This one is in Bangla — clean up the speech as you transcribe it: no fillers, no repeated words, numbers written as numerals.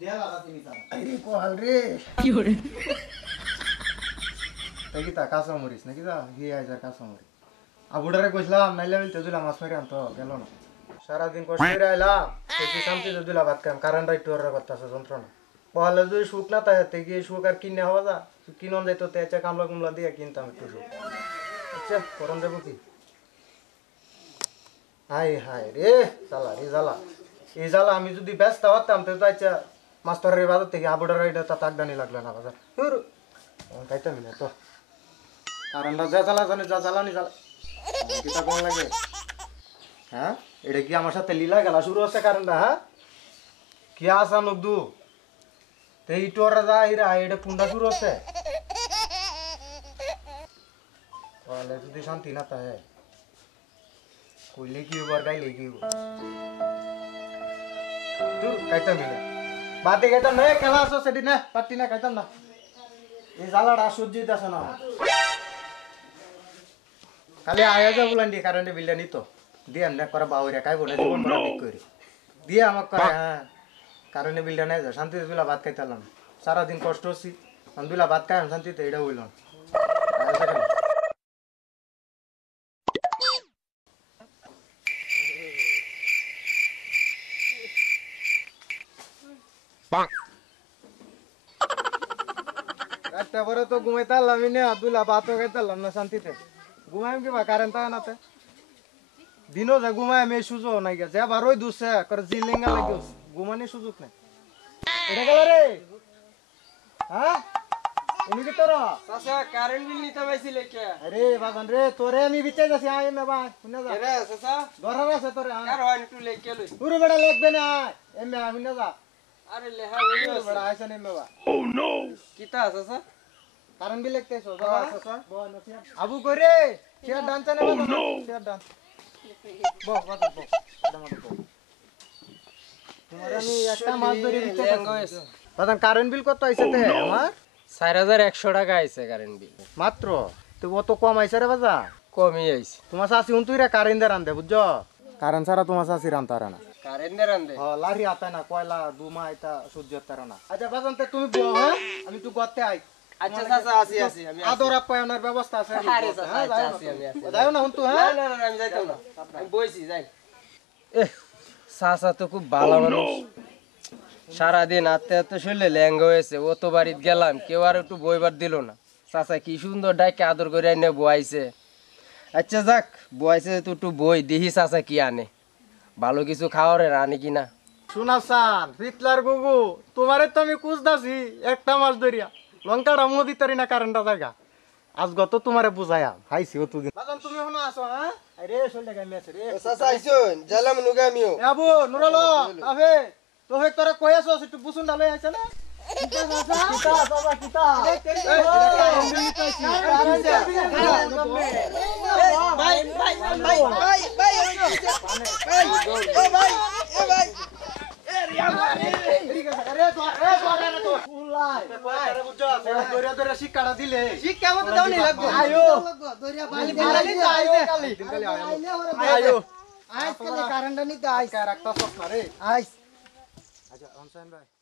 দেয়া লাগা তুমি স্যার আরে কোহাল রে কি করে নাকি তা কাঁচা মরিস নাকি তা গিয়ে আয় যা কাঁচা মরিস আবুডারে কইছিলাম নাইলে তেজুলা মাছ মারি আনতো গেল না সারাদিন কষ্ট করে আইলাম সেই শান্তি তেজুলা ভাত খাম কারেন্টটা একটু ওর করতেছে যন্ত্রণা পহলে যদি সুখ না তাই হাতে গিয়ে সুখ আর কিনে হওয়া যা কিনন যাইতো তেচা কামলা কুমলা দিয়ে কিনতাম একটু সুখ আচ্ছা করন যাবো কি হাই হাই রে জ্বালা রে জ্বালা এই জ্বালা আমি যদি ব্যস্ত হতাম তো আচ্ছা মাস্টারের বাজার থেকে আবুডার এটা তা তাকদানি লাগলো না বাজার খাইতাম না তো কারণটা যা জ্বালা জানে যা জ্বালানি জ্বালা কিতা কোন লাগে হ্যাঁ এটা কি আমার সাথে লীলা গেলা শুরু হচ্ছে কারণটা হ্যাঁ কি আসা নকদু তো এই টোরা যা এরা এটা কুন্ডা শুরু হচ্ছে তাহলে যদি শান্তি না তাই কইলে কি হবার গাইলে কি হবো তুই খাইতাম না বাদে খাইতাম না খেলা আসো সেটি না পারতি না খাইতাম না এই জ্বালাটা সহ্য হইতেছে না খালি আয়া যা বলান দিয়ে কারেন্টে বিলটা নিত দিয়ে এমনি করে বাউরিয়া খাইব না জীবন ভরা বিক করি দিয়ে আমাকে করে হ্যাঁ কারেন্টে বিলটা নেই যা শান্তিতে দুলা ভাত খাইতাম সারাদিন কষ্ট হচ্ছি আমি দুলা ভাত খাই শান্তিতে এটা হইল একটা পরে তো ঘুমাইতে পারলাম না দুলা ভাতও খাইতে পারলাম না শান্তিতে ঘুমাইম কিবা কারেন্ট থাকে না দিনও যা ঘুমাই আমি সুযোগ নাই গেছে আবার ওই দুসে করে জিলিঙ্গা লাগে ঘুমানি সুযোগ নাই এটা গেল রে হ্যাঁ এনি কি তোর চাচা কারেন্ট বিল নিতে পাইছিলে কে আরে বাগান রে তোরে আমি বিচে যাচ্ছি আয় মে ভাই শুনে যা রে চাচা দরার আছে তোরে কার হয় একটু লেকে লই পুরো বড় লাগবে না এমে শুনে যা আরে লেহা হই পুরো বড় আইছে নে মে ভাই কিতা চাচা কারণ বি লিখতেছো যা চাচা বল নসিয়া আবু করে শেয়ার ডান্স নে বাবা শেয়ার ডান্স বো বাবা বো দামাটো বো তোমার আমি একটা মাছ ধরে দিতে বাদান কারেন্ট বিল কত আইছে তে আমার 4100 টাকা আইছে কারেন্ট বিল মাত্র তো অত কম আইছে রে বাজা কমই আইছে তোমার শাশি উনতুইরা কারেন্ট দে রান্দে বুঝছো কারেন্ট ছাড়া তোমার শাশি রান্তারা না কারেন্ট দে রান্দে হ লারি আতায় না কয়লা দুমা এটা সহ্য তারা না আচ্ছা বাজান তে তুমি বো হ্যাঁ আমি তো গতে আই আচ্ছা চাচা আসি আমি আদর আপ্যায়নের ব্যবস্থা আছে আরে চাচা আসি আমি যাও না হুনতু হ্যাঁ না আমি যাইতাম না আমি বইছি যাই চাচা তো খুব ভালো মানুষ সারাদিন আত্তে আত্তে শুনলে ল্যাঙ্গ হয়েছে ও তো বাড়িত গেলাম কেউ আর একটু বইবার দিল না চাচা কি সুন্দর ডাকে আদর করে এনে বইছে আচ্ছা যাক বইছে তো একটু বই দেখি চাচা কি আনে ভালো কিছু খাওয়ারে আনে কিনা শুনাসান ফিতলার গুগু তোমারে তো আমি কুছদাছি একটা মাছ ধরিয়া লঙ্কাটা মো ভিতরে না কারেন্টটা জায়গা আজ গত তোমারে বুঝায়া হাইছি ও তুই বাজান তুমি হনো আসো হ্যাঁ আরে শোলটা গামি আছে রে চাচা আইছুন জালাম নুগামিও আবু নুরালো আবে তো হে তোরা কইয়াছো একটু বুসুন ডালে আইছে না কিতা বাবা কিতা শিক্ষাটা দিলে শিক্ষা মতো দাও নি লাগবো আয়ো আয়ো আজকাল কারেন্টটা নিতে আইস রাখতা সস না রে আইস আচ্ছা অনসাইন ভাই